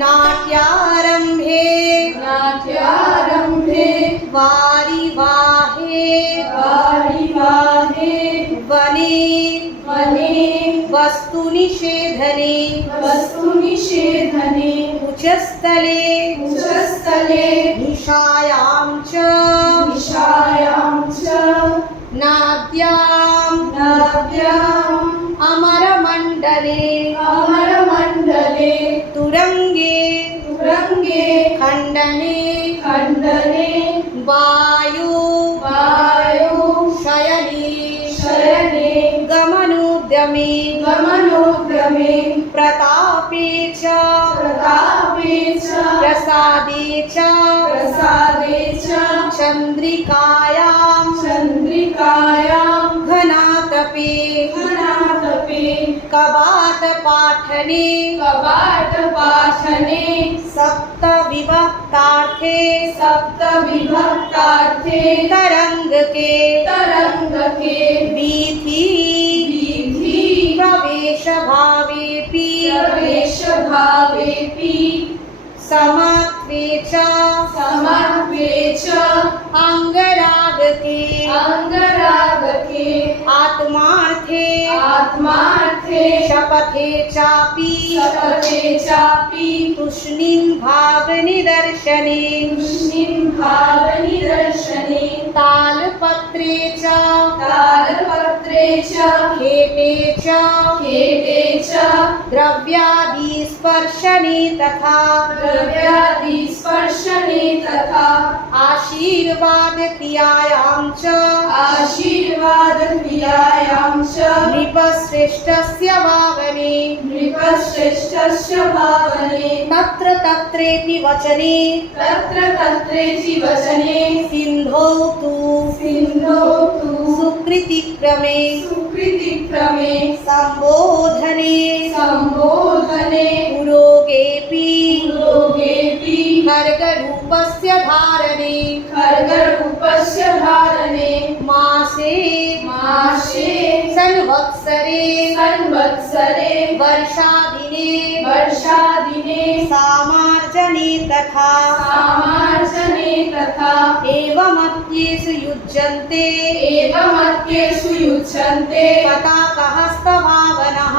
नाट्यारम्भे वारिवाहे वने वस्तुनिषेधने उचस्थले निशायां च नाद्याम् अमरमण्डले तुरंगे खंडने वायु शयने गमनोद्यमे प्रतापे च प्रसादे च चंद्रिकायां घनातपे कवाट पाठने सप्तविभक्तार्थे तरंग के वीथि प्रवेश भावेपि समत्वे च अंगराग के आत्मार्थे शपथे चापि तुष्णीं भावनिदर्शने तालपत्रे च खेटे च द्रव्यादिस्पर्शने तथा आशीर्वाद क्रियायां च नृपश्रेष्ठस्य भावने तत्र तत्रेति वचने सिन्धौ तु सुकृतिक्रमे संबोधने पुरोगेऽपि खड्गरूपस्य धारणे मासे संवत्सरे वर्षादिने सामार्जने तथा एवमत्येषु युज्यन्ते पताकहस्तभावनः